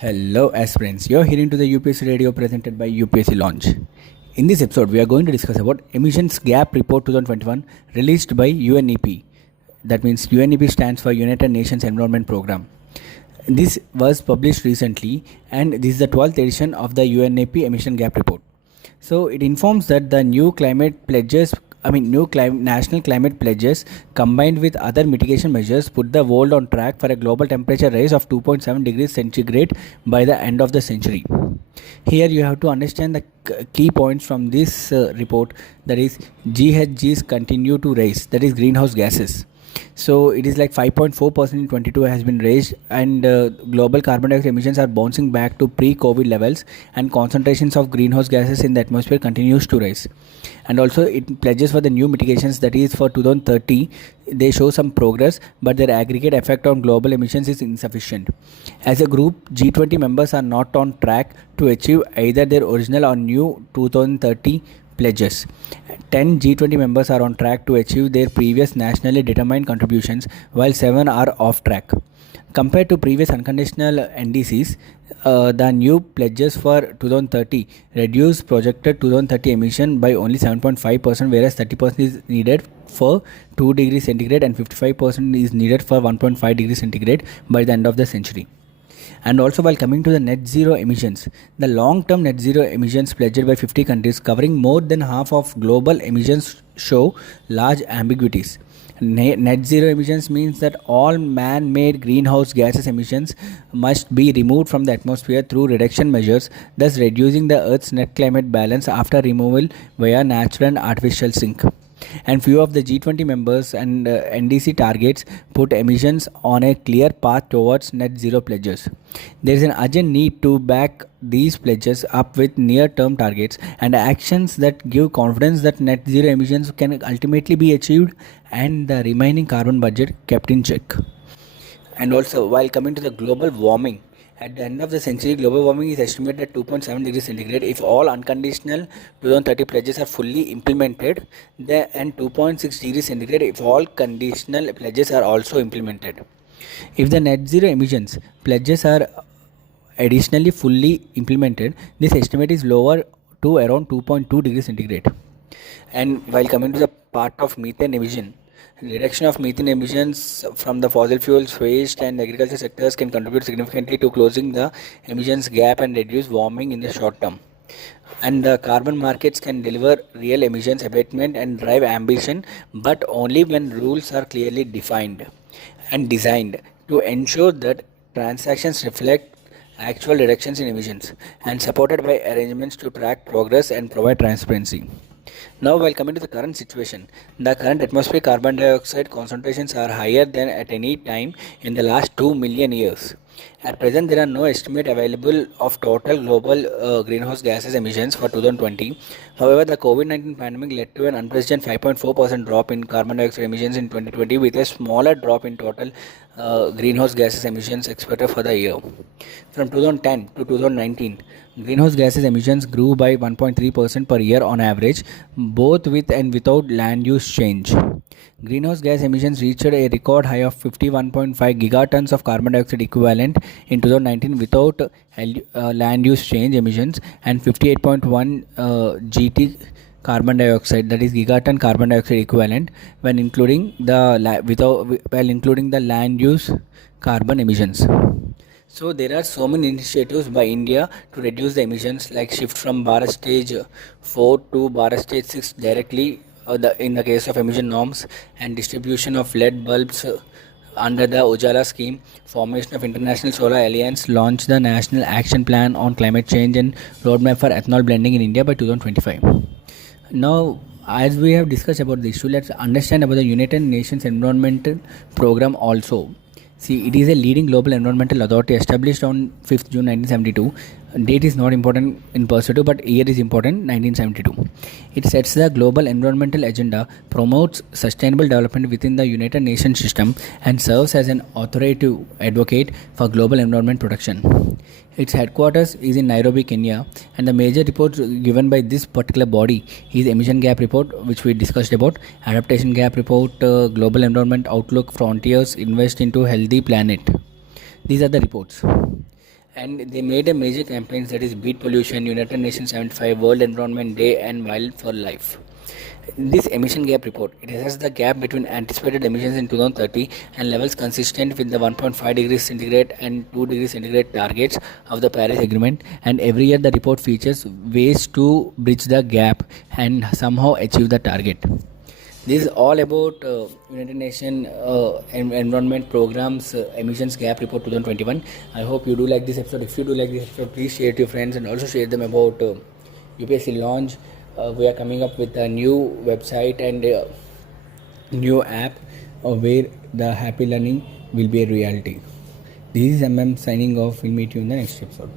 Hello aspirants, you're hearing to the UPSC radio presented by UPSC Launch. In this episode, we are going to discuss about Emissions Gap Report 2021 released by UNEP. That means UNEP stands for United Nations Environment Program. This was published recently and this is the 12th edition of the UNEP Emission Gap Report. So it informs that the new national climate pledges combined with other mitigation measures put the world on track for a global temperature rise of 2.7 degrees centigrade by the end of the century. Here you have to understand the key points from this report, that is GHGs continue to rise, that is greenhouse gases. So it is like 5.4% in 22 has been raised, and global carbon dioxide emissions are bouncing back to pre-COVID levels, and concentrations of greenhouse gases in the atmosphere continues to rise. And also it pledges for the new mitigations, that is for 2030 they show some progress, but their aggregate effect on global emissions is insufficient. As a group, G20 members are not on track to achieve either their original or new 2030 pledges. 10 G20 members are on track to achieve their previous nationally determined contributions, while 7 are off track. Compared to previous unconditional NDCs, the new pledges for 2030 reduce projected 2030 emission by only 7.5%, whereas 30% is needed for 2 degrees centigrade and 55% is needed for 1.5 degrees centigrade by the end of the century. And also, while coming to the net zero emissions, the long-term net zero emissions pledged by 50 countries covering more than half of global emissions show large ambiguities. Net zero emissions means that all man-made greenhouse gases emissions must be removed from the atmosphere through reduction measures, thus reducing the Earth's net climate balance after removal via natural and artificial sink. And few of the G20 members and NDC targets put emissions on a clear path towards net zero pledges. There is an urgent need to back these pledges up with near-term targets and actions that give confidence that net zero emissions can ultimately be achieved and the remaining carbon budget kept in check. And also, while coming to the global warming, at the end of the century, global warming is estimated at 2.7 degrees centigrade if all unconditional 2030 pledges are fully implemented, and 2.6 degrees centigrade if all conditional pledges are also implemented. If the net zero emissions pledges are additionally fully implemented, this estimate is lower to around 2.2 degrees centigrade. And while coming to the part of methane emission, reduction of methane emissions from the fossil fuels, waste and agriculture sectors can contribute significantly to closing the emissions gap and reduce warming in the short term. And the carbon markets can deliver real emissions abatement and drive ambition, but only when rules are clearly defined and designed to ensure that transactions reflect actual reductions in emissions and supported by arrangements to track progress and provide transparency. Now, while coming to the current situation, the current atmospheric carbon dioxide concentrations are higher than at any time in the last 2 million years. At present, there are no estimate available of total global greenhouse gases emissions for 2020. However, the COVID-19 pandemic led to an unprecedented 5.4% drop in carbon dioxide emissions in 2020, with a smaller drop in total greenhouse gases emissions expected for the year. From 2010 to 2019, greenhouse gases emissions grew by 1.3% per year on average, both with and without land use change. Greenhouse gas emissions reached a record high of 51.5 gigatons of carbon dioxide equivalent in 2019 without land use change emissions, and 58.1 GT carbon dioxide, that is gigaton carbon dioxide equivalent, when including the land use carbon emissions. So there are so many initiatives by India to reduce the emissions, like shift from Bharat stage 4 to Bharat stage 6 directly in the case of emission norms, and distribution of LED bulbs under the Ujala scheme, formation of International Solar Alliance, launch the National Action Plan on Climate Change and Roadmap for Ethanol Blending in India by 2025. Now, as we have discussed about the issue, let's understand about the United Nations Environmental Program also. See, it is a leading global environmental authority established on 5th June 1972. Date is not important in perspective, but year is important, 1972. It sets the global environmental agenda, promotes sustainable development within the United Nations system, and serves as an authoritative advocate for global environment protection. Its headquarters is in Nairobi, Kenya, and the major reports given by this particular body is Emission Gap Report, which we discussed about, Adaptation Gap Report, Global Environment Outlook, Frontiers, Invest into Healthy Planet. These are the reports. And they made a major campaigns, that is Beat Pollution, United Nations 75, World Environment Day, and Wild for Life. This emission gap report, it assesses the gap between anticipated emissions in 2030 and levels consistent with the 1.5 degrees centigrade and 2 degrees centigrade targets of the Paris Agreement. And every year the report features ways to bridge the gap and somehow achieve the target. This is all about United Nations Environment Program's Emissions Gap Report 2021. I hope you do like this episode. If you do like this episode, please share it to your friends and also share them about UPSC launch. We are coming up with a new website and new app where the happy learning will be a reality. This is MM signing off. We'll meet you in the next episode.